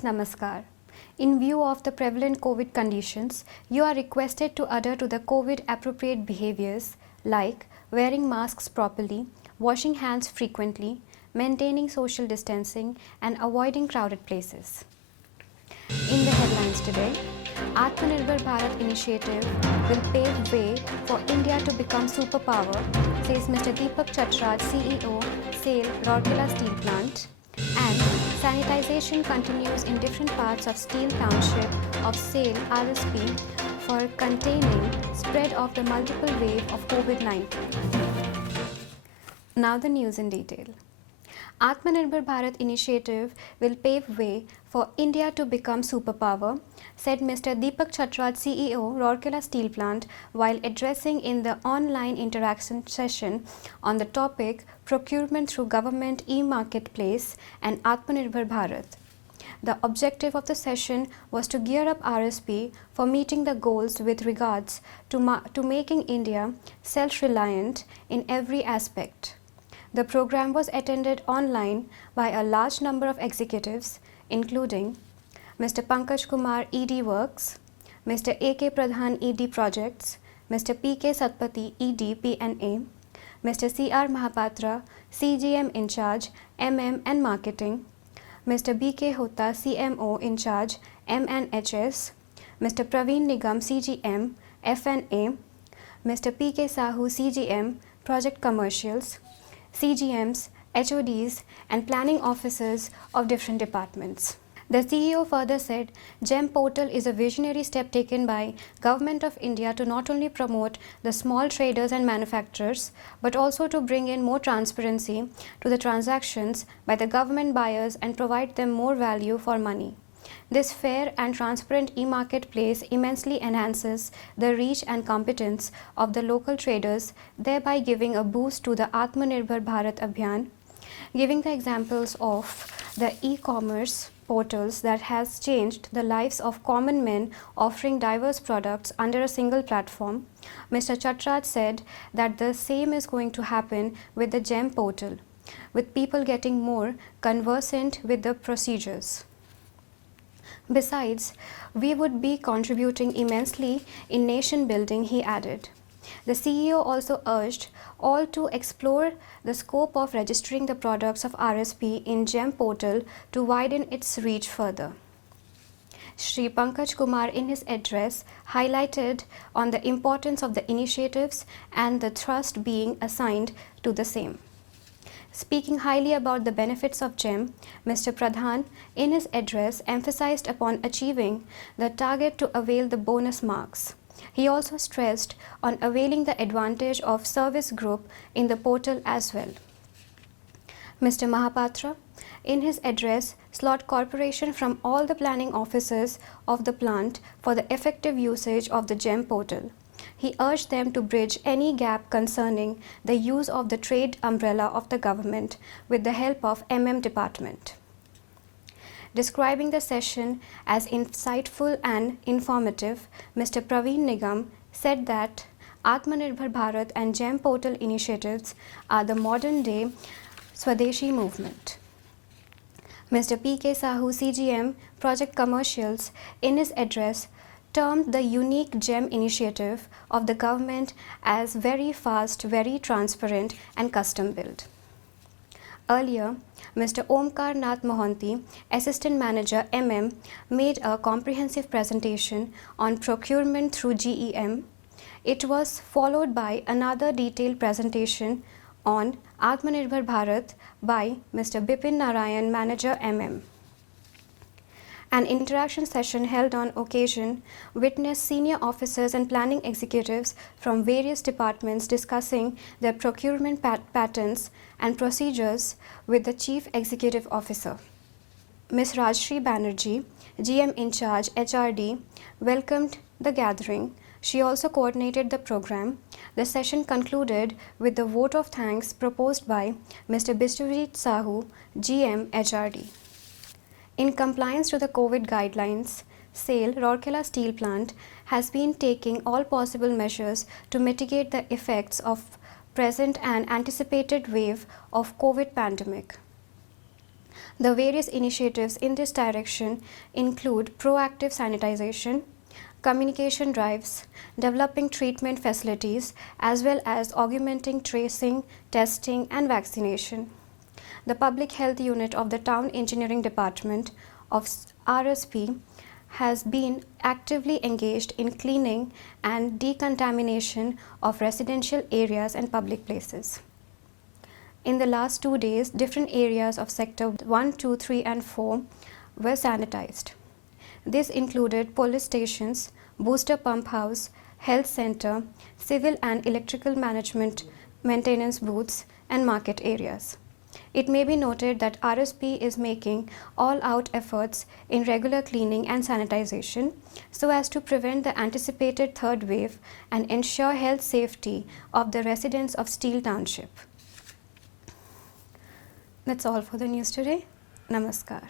Viewers, Namaskar. In view of the prevalent COVID conditions, you are requested to adhere to the COVID appropriate behaviors like wearing masks properly, washing hands frequently, maintaining social distancing, and avoiding crowded places. In the headlines today, Atmanirbhar Bharat initiative will pave way for India to become superpower, says Mr. Deepak Chatraj, CEO, SAIL, Rourkela Steel Plant. And sanitization continues in different parts of Steel Township of SAIL RSP for containing spread of the multiple wave of COVID-19. Now the news in detail. Atmanirbhar Bharat initiative will pave way for India to become superpower, said Mr. Deepak Chatraj, CEO, Rourkela Steel Plant, while addressing in the online interaction session on the topic Procurement through Government e-Marketplace and Atmanirbhar Bharat. The objective of the session was to gear up RSP for meeting the goals with regards to making India self-reliant in every aspect. The program was attended online by a large number of executives, including Mr. Pankaj Kumar, ED Works, Mr. A.K. Pradhan, ED Projects, Mr. P.K. Satpathy, ED P&A, Mr. C.R. Mahapatra, CGM in charge, MM and Marketing, Mr. B.K. Hota, CMO in charge, M&HS, Mr. Praveen Nigam, CGM, F&A, Mr. P.K. Sahu, CGM, Project Commercials, CGMs, HODs and planning officers of different departments. The CEO further said, GEM portal is a visionary step taken by Government of India to not only promote the small traders and manufacturers, but also to bring in more transparency to the transactions by the government buyers and provide them more value for money. This fair and transparent e-marketplace immensely enhances the reach and competence of the local traders, thereby giving a boost to the Atmanirbhar Bharat Abhiyan, giving the examples of the e-commerce portals that has changed the lives of common men offering diverse products under a single platform. Mr. Chatraj said that the same is going to happen with the GEM portal, with people getting more conversant with the procedures. Besides, we would be contributing immensely in nation building, he added. The CEO also urged all to explore the scope of registering the products of RSP in GEM portal to widen its reach further. Shri Pankaj Kumar in his address highlighted on the importance of the initiatives and the thrust being assigned to the same. Speaking highly about the benefits of GEM, Mr. Pradhan in his address emphasized upon achieving the target to avail the bonus marks. He also stressed on availing the advantage of service group in the portal as well. Mr. Mahapatra in his address sought cooperation from all the planning officers of the plant for the effective usage of the GEM portal. He urged them to bridge any gap concerning the use of the trade umbrella of the government with the help of MM department. Describing the session as insightful and informative, Mr. Praveen Nigam said that Atmanirbhar Bharat and GEM portal initiatives are the modern day Swadeshi movement. Mr. P.K. Sahu, CGM, Project Commercials, in his address termed the unique GEM initiative of the government as very fast, very transparent and custom built. Earlier, Mr. Omkar Nath Mohanty, Assistant Manager MM, made a comprehensive presentation on procurement through GEM. It was followed by another detailed presentation on Atmanirbhar Bharat by Mr. Bipin Narayan, Manager MM. An interaction session held on occasion witnessed senior officers and planning executives from various departments discussing their procurement patterns and procedures with the Chief Executive Officer. Ms. Rajshri Banerjee, GM in charge HRD, welcomed the gathering. She also coordinated the program. The session concluded with the vote of thanks proposed by Mr. Biswajit Sahu, GM HRD. In compliance to the COVID guidelines, SAIL, Rourkela Steel Plant, has been taking all possible measures to mitigate the effects of present and anticipated wave of COVID pandemic. The various initiatives in this direction include proactive sanitization, communication drives, developing treatment facilities, as well as augmenting tracing, testing, and vaccination. The Public Health Unit of the Town Engineering Department of RSP has been actively engaged in cleaning and decontamination of residential areas and public places. In the last 2 days, different areas of Sector 1, 2, 3, and 4 were sanitized. This included police stations, booster pump house, health center, civil and electrical management maintenance booths, and market areas. It may be noted that RSP is making all-out efforts in regular cleaning and sanitization so as to prevent the anticipated third wave and ensure health safety of the residents of Steel Township. That's all for the news today. Namaskar.